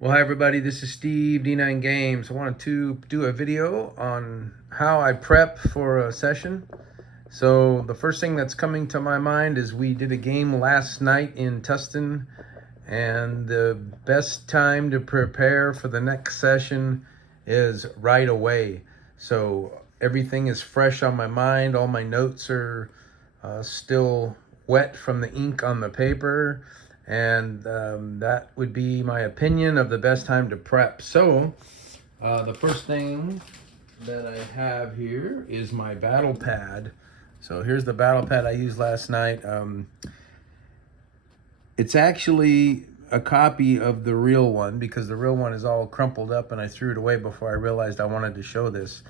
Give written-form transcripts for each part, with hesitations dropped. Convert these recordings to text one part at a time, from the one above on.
Well, hi everybody, this is Steve, D9 Games. I wanted to do a video on how I prep for a session. So the first thing that's coming to my mind is we did a game last night in Tustin, and the best time to prepare for the next session is right away. So everything is fresh on my mind, all my notes are still wet from the ink on the paper, and that would be my opinion of the best time to prep. So the first thing that I have here is my battle pad. So here's the battle pad I used last night. It's actually a copy of the real one because the real one is all crumpled up and I threw it away before I realized I wanted to show this.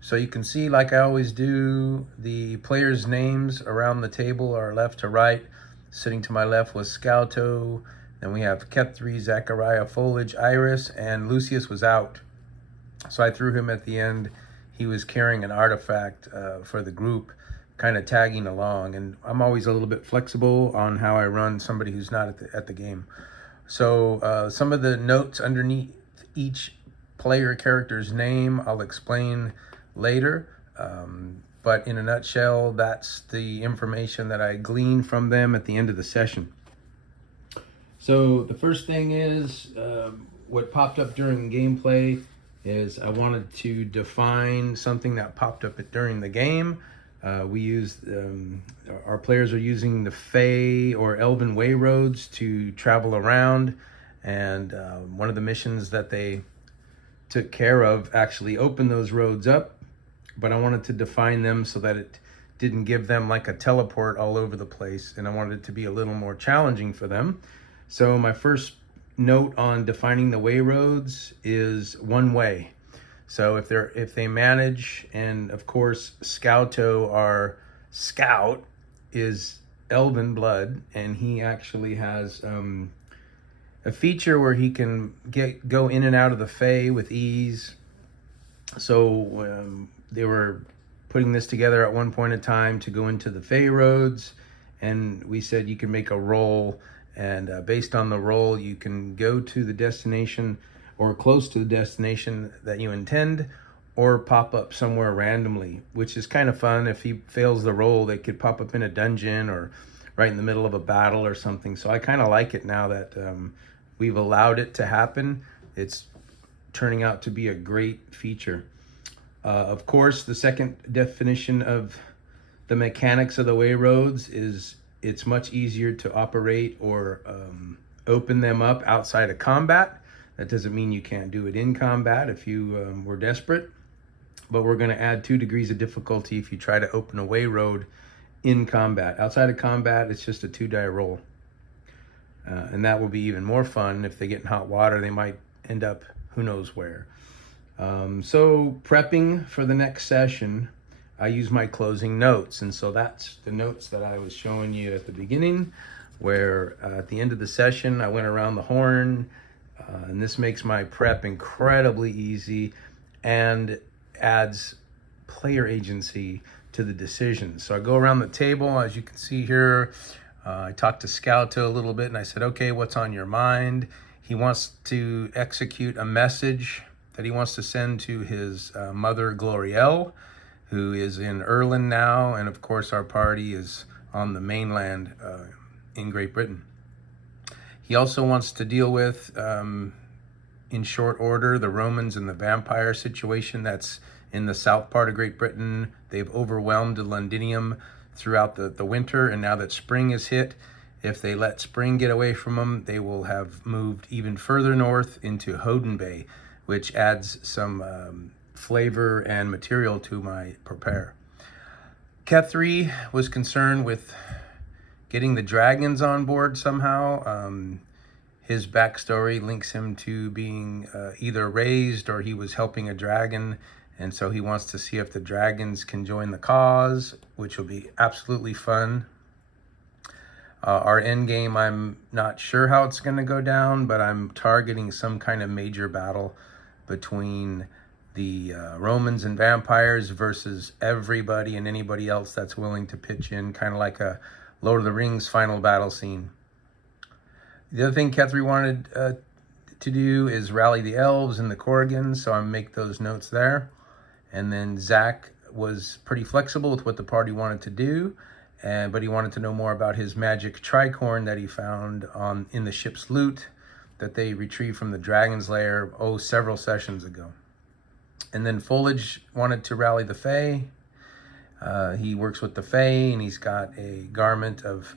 So you can see, like I always do, the players' names around the table are left to right. Sitting to my left was Scouto. Then we have Kethri, Zachariah, Foliage, Iris, and Lucius was out. So I threw him at the end. He was carrying an artifact for the group, kind of tagging along. And I'm always a little bit flexible on how I run somebody who's not at the game. So some of the notes underneath each player character's name I'll explain later. But in a nutshell, that's the information that I gleaned from them at the end of the session. So the first thing is what popped up during gameplay is I wanted to define something that popped up during the game. We used, our players are using the Fey or Elven Way roads to travel around, and one of the missions that they took care of actually opened those roads up, but I wanted to define them so that it didn't give them like a teleport all over the place, and I wanted it to be a little more challenging for them. So my first note on defining the way roads is one way. So if they manage, and of course Scouto, our scout, is Elven blood, and he actually has a feature where he can go in and out of the Fey with ease. So they were putting this together at one point in time to go into the Fey roads, and we said you can make a roll, and based on the roll you can go to the destination or close to the destination that you intend, or pop up somewhere randomly, which is kind of fun. If he fails the roll, they could pop up in a dungeon or right in the middle of a battle or something. So I kind of like it now that we've allowed it to happen. It's turning out to be a great feature. Of course, the second definition of the mechanics of the way roads is it's much easier to operate or open them up outside of combat. That doesn't mean you can't do it in combat if you were desperate, but we're going to add 2 degrees of difficulty if you try to open a way road in combat. Outside of combat, it's just a 2-die roll. And that will be even more fun. If they get in hot water, they might end up who knows where. So prepping for the next session, I use my closing notes. And so that's the notes that I was showing you at the beginning, where at the end of the session, I went around the horn, and this makes my prep incredibly easy and adds player agency to the decisions. So I go around the table, as you can see here. I talked to Scouto a little bit, and I said, okay, what's on your mind? He wants to execute a message that he wants to send to his mother, Glorielle, who is in Erlen now, and of course our party is on the mainland in Great Britain. He also wants to deal with, in short order, the Romans and the vampire situation that's in the south part of Great Britain. They've overwhelmed the Londinium throughout the winter, and now that spring is hit, if they let spring get away from them, they will have moved even further north into Hoden Bay, which adds some flavor and material to my prepare. Kethri was concerned with getting the dragons on board somehow. His backstory links him to being either raised or he was helping a dragon, and so he wants to see if the dragons can join the cause, which will be absolutely fun. Our end game, I'm not sure how it's going to go down, but I'm targeting some kind of major battle between the Romans and vampires versus everybody and anybody else that's willing to pitch in, kind of like a Lord of the Rings final battle scene. The other thing Kethri wanted to do is rally the elves and the Corrigan, so I make those notes there. And then Zach was pretty flexible with what the party wanted to do, but he wanted to know more about his magic tricorn that he found in the ship's loot that they retrieved from the Dragon's Lair, several sessions ago. And then Foliage wanted to rally the Fae. He works with the Fae, and he's got a garment of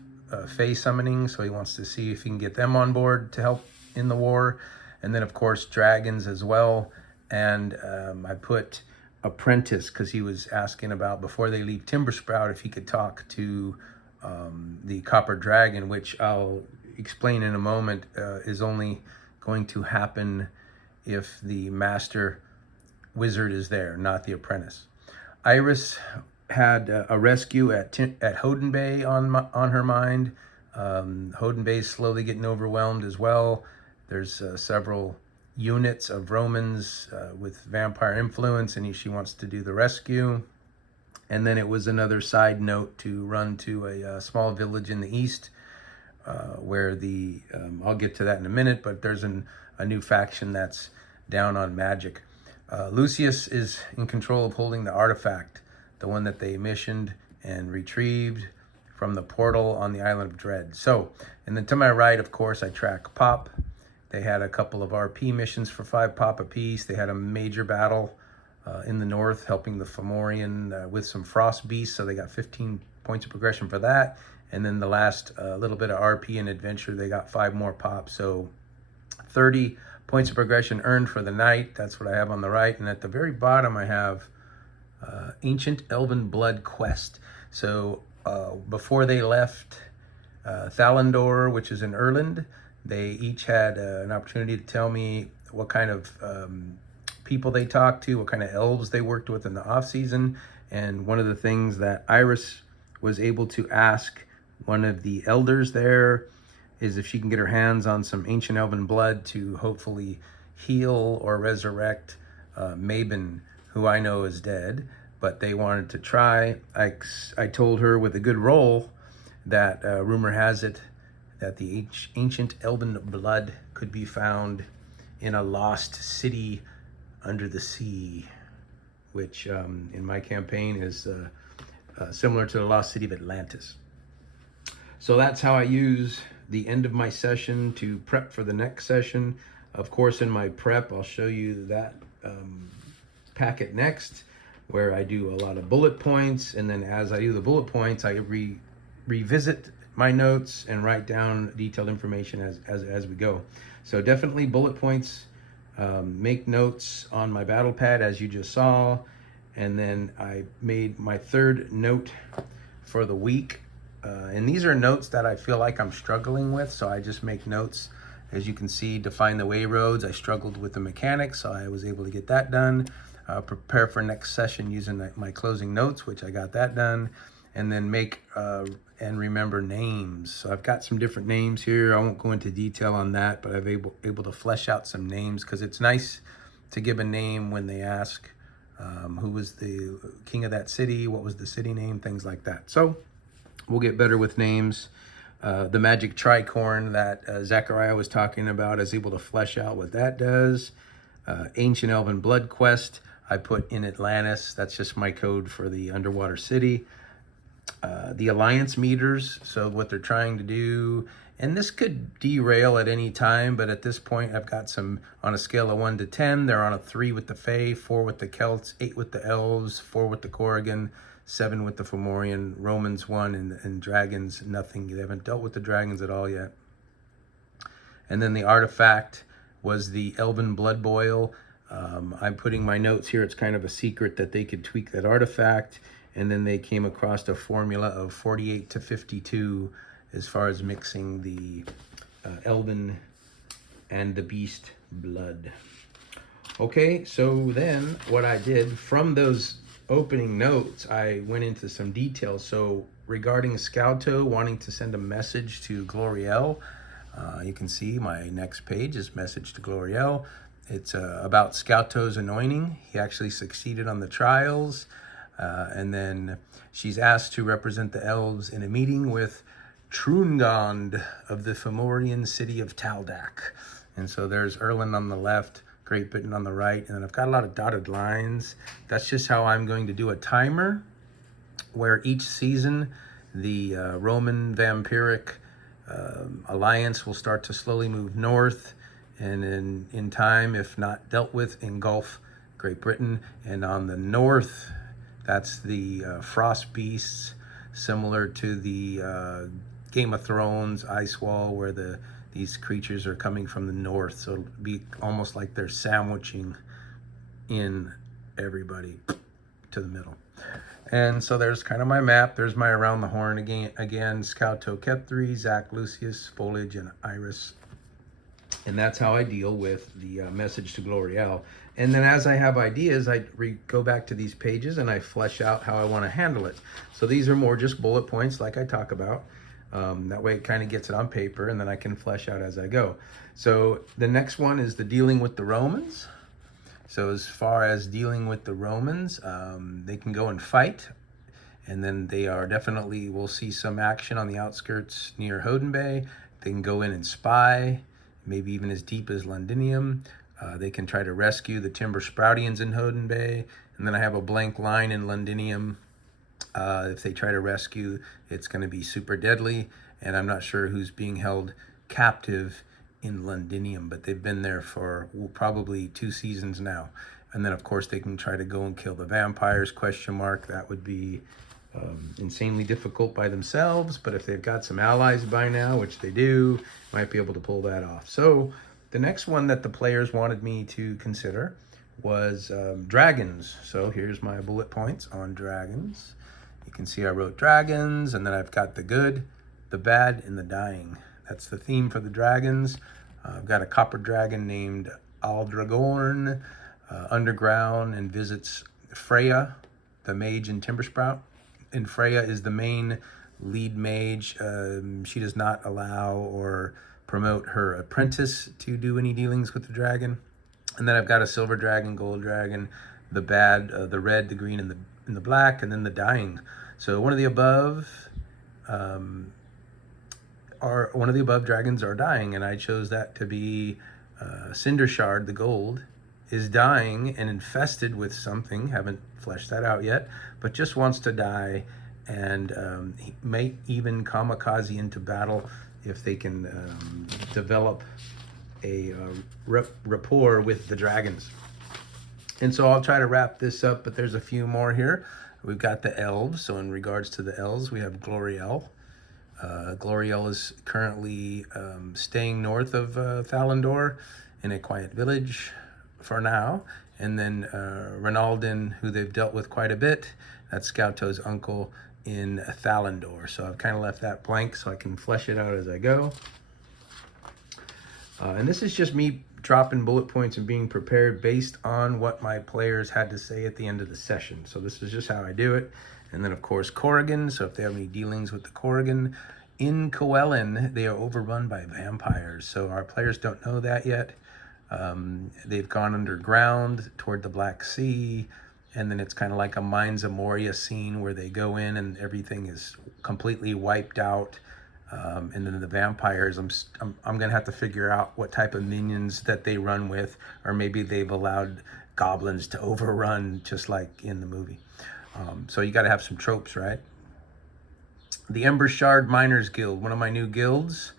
Fae summoning, so he wants to see if he can get them on board to help in the war. And then, of course, dragons as well. And I put Apprentice, because he was asking about, before they leave Timbersprout, if he could talk to the Copper Dragon, which I'll explain in a moment, is only going to happen if the Master Wizard is there, not the Apprentice. Iris had a rescue at Hoden Bay on her mind. Hoden Bay is slowly getting overwhelmed as well. There's several units of Romans with vampire influence, and she wants to do the rescue. And then it was another side note to run to a small village in the east where I'll get to that in a minute, but there's a new faction that's down on magic. Lucius is in control of holding the artifact, the one that they missioned and retrieved from the portal on the Island of Dread. So, and then to my right, of course, I track Pop. They had a couple of RP missions for 5 Pop apiece. They had a major battle in the north, helping the Fomorian with some Frost Beasts, so they got 15 points of progression for that. And then the last little bit of RP and adventure, they got 5 more Pop, so 30 points of progression earned for the night. That's what I have on the right. And at the very bottom, I have Ancient Elven Blood Quest. So before they left Thalandor, which is in Erland, they each had an opportunity to tell me what kind of people they talked to, what kind of elves they worked with in the off season. And one of the things that Iris was able to ask one of the elders there is if she can get her hands on some ancient elven blood to hopefully heal or resurrect Mabon, who I know is dead, but they wanted to try. I told her with a good roll that rumor has it that the ancient elven blood could be found in a lost city under the sea, which in my campaign is similar to the lost city of Atlantis. So that's how I use the end of my session to prep for the next session. Of course, in my prep, I'll show you that packet next, where I do a lot of bullet points. And then as I do the bullet points, I revisit my notes and write down detailed information as we go. So definitely bullet points, make notes on my battle pad as you just saw. And then I made my third note for the week. And these are notes that I feel like I'm struggling with, so I just make notes. As you can see, define the way roads. I struggled with the mechanics, so I was able to get that done. Prepare for next session using my closing notes, which I got that done. And then make and remember names. So I've got some different names here. I won't go into detail on that, but I've able to flesh out some names, because it's nice to give a name when they ask who was the king of that city, what was the city name, things like that. So we'll get better with names. The magic tricorn that Zachariah was talking about is able to flesh out what that does. Ancient Elven Blood Quest, I put in Atlantis. That's just my code for the underwater city. The Alliance meters, so what they're trying to do, and this could derail at any time, but at this point I've got some on a scale of 1 to 10. They're on a 3 with the Fae, 4 with the Celts, 8 with the Elves, 4 with the Corrigan, 7 with the Fomorian, Romans 1, and dragons nothing. They haven't dealt with the dragons at all yet. And then the artifact was the Elven Blood Boil. I'm putting my notes here. It's kind of a secret that they could tweak that artifact. And then they came across a formula of 48 to 52 as far as mixing the Elven and the Beast blood. Okay, so then what I did from those opening notes, I went into some details. So regarding Scouto wanting to send a message to Gloriel, you can see my next page is message to Gloriel. It's about Scouto's anointing. He actually succeeded on the trials. And then she's asked to represent the elves in a meeting with Trungond of the Fomorian city of Taldak. And so there's Erland on the left, Great Britain on the right, and then I've got a lot of dotted lines. That's just how I'm going to do a timer, where each season the Roman vampiric alliance will start to slowly move north, and in time, if not dealt with, engulf Great Britain. And on the north, that's the frost beasts, similar to the Game of Thrones ice wall, where these creatures are coming from the north. So it'll be almost like they're sandwiching in everybody to the middle. And so there's kind of my map. There's my Around the Horn again, Scouto Kepthri, Zach Lucius, Foliage, and Iris. And that's how I deal with the message to Gloriel. And then as I have ideas, I go back to these pages and I flesh out how I want to handle it. So these are more just bullet points like I talk about. That way it kind of gets it on paper, and then I can flesh out as I go. So the next one is the dealing with the Romans. So as far as dealing with the Romans, they can go and fight. And then they are definitely, we'll see some action on the outskirts near Hoden Bay. They can go in and spy, maybe even as deep as Londinium. They can try to rescue the Timber Sproutians in Hoden Bay. And then I have a blank line in Londinium. If they try to rescue, it's going to be super deadly. And I'm not sure who's being held captive in Londinium, but they've been there for probably 2 seasons now. And then, of course, they can try to go and kill the vampires, ? That would be insanely difficult by themselves. But if they've got some allies by now, which they do, might be able to pull that off. So the next one that the players wanted me to consider was dragons. So here's my bullet points on dragons. You can see I wrote dragons, and then I've got the good, the bad, and the dying. That's the theme for the dragons. I've got a copper dragon named Aldragorn, underground, and visits Freya, the mage in Timbersprout. And Freya is the main lead mage. She does not allow or promote her apprentice to do any dealings with the dragon. And then I've got a silver dragon, gold dragon, the bad, the red, the green, and the black, and then the dying. So one of the above dragons are dying, and I chose that to be Cindershard, the gold, is dying and infested with something. Haven't fleshed that out yet, but just wants to die, and he may even kamikaze into battle if they can develop a rapport with the dragons. And so I'll try to wrap this up, but there's a few more here. We've got the elves. So in regards to the elves, we have Gloriel. Gloriel is currently staying north of Thalandor in a quiet village for now. And then Renaldin, who they've dealt with quite a bit, that's Scouto's uncle in Thalandor. So I've kind of left that blank so I can flesh it out as I go. And this is just me dropping bullet points and being prepared based on what my players had to say at the end of the session. So this is just how I do it. And then, of course, Corrigan. So if they have any dealings with the Corrigan. In Coelen, they are overrun by vampires. So our players don't know that yet. They've gone underground toward the Black Sea. And then it's kind of like a Mines of Moria scene where they go in and everything is completely wiped out. And then the vampires, I'm going to have to figure out what type of minions that they run with, or maybe they've allowed goblins to overrun just like in the movie. So you got to have some tropes, right? The Embershard Miners Guild, one of my new guilds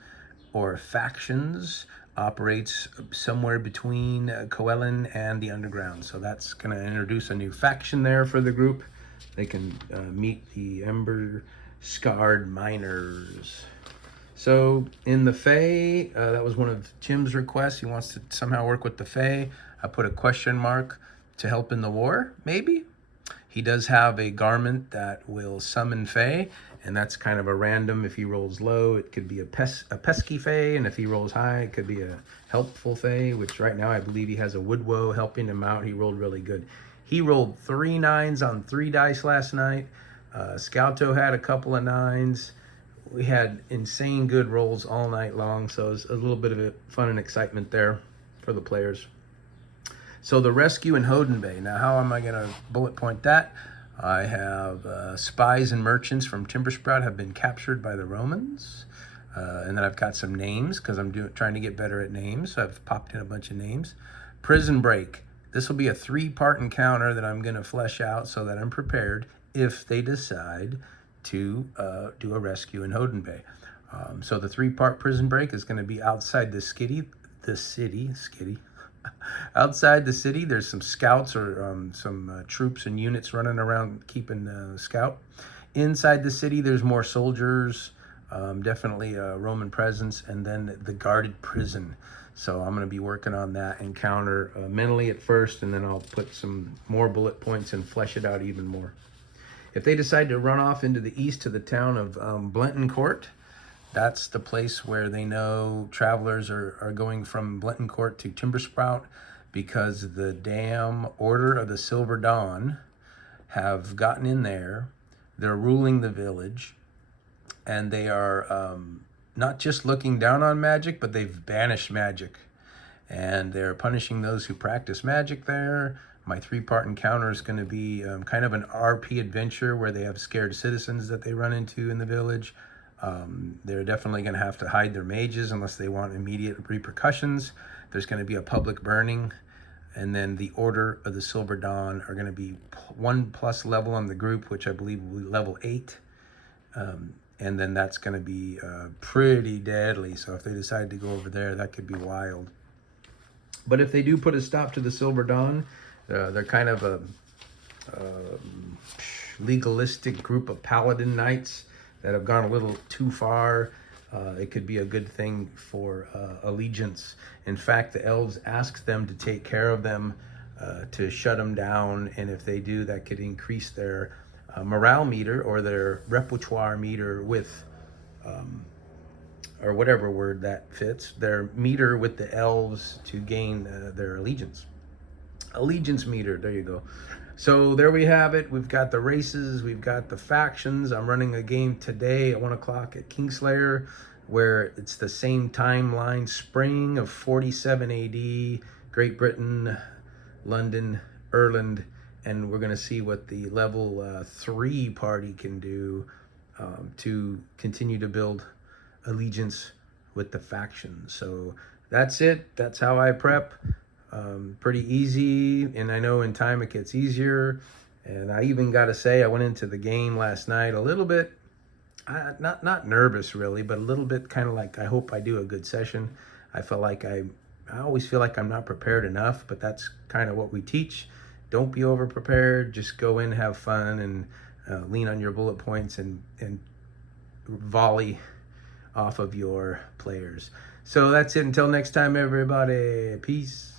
or factions, operates somewhere between Coelen and the Underground. So that's going to introduce a new faction there for the group. They can meet the Emberscarred Miners. So in the Fae, that was one of Jim's requests. He wants to somehow work with the Fae. I put a question mark to help in the war, maybe. He does have a garment that will summon Fae, and that's kind of a random. If he rolls low, it could be a pesky Fae, and if he rolls high, it could be a helpful Fae, which right now I believe he has a Woodwoe helping him out. He rolled really good. He rolled 3 9s on 3 dice last night. Scouto had a couple of 9s. We had insane good rolls all night long, so it was a little bit of fun and excitement there for the players. So the rescue in Hoden Bay. Now, how am I going to bullet point that? I have spies and merchants from Timbersprout have been captured by the Romans. And then I've got some names because I'm trying to get better at names. So I've popped in a bunch of names. Prison Break. This will be a 3-part encounter that I'm going to flesh out so that I'm prepared if they decide to do a rescue in Hoden Bay. So the 3-part Prison Break is going to be outside the city. Outside the city, there's some scouts or some troops and units running around keeping scout. Inside the city, there's more soldiers, definitely a Roman presence, and then the guarded prison. So I'm going to be working on that encounter mentally at first, and then I'll put some more bullet points and flesh it out even more. If they decide to run off into the east to the town of Blenton Court, that's the place where they know travelers are going from Blenton Court to Timber Sprout, because the damn Order of the Silver Dawn have gotten in there. They're ruling the village, and they are not just looking down on magic, but they've banished magic. And they're punishing those who practice magic there. My 3-part encounter is going to be kind of an RP adventure where they have scared citizens that they run into in the village. They're definitely going to have to hide their mages unless they want immediate repercussions. There's going to be a public burning. And then the Order of the Silver Dawn are going to be 1+ level on the group, which I believe will be level 8. And then that's going to be pretty deadly. So if they decide to go over there, that could be wild. But if they do put a stop to the Silver Dawn, they're kind of a legalistic group of paladin knights that have gone a little too far. It could be a good thing for allegiance. In fact, the elves ask them to take care of them, to shut them down, and if they do, that could increase their morale meter or their repertoire meter with, or whatever word that fits, their meter with the elves to gain their allegiance. Allegiance meter, there you go. So there we have it. We've got the races, we've got the factions. I'm running a game today at 1 o'clock at Kingslayer, where it's the same timeline, spring of 47 AD, Great Britain, London, Ireland, and we're going to see what the level 3 party can do to continue to build allegiance with the factions. So that's it. That's how I prep. Pretty easy, and I know in time it gets easier. And I even got to say, I went into the game last night a little bit, not nervous really, but a little bit kind of like, I hope I do a good session. I felt like I always feel like I'm not prepared enough, but that's kind of what we teach. Don't be over prepared. Just go in, have fun, and lean on your bullet points and volley off of your players. So that's it. Until next time, everybody. Peace.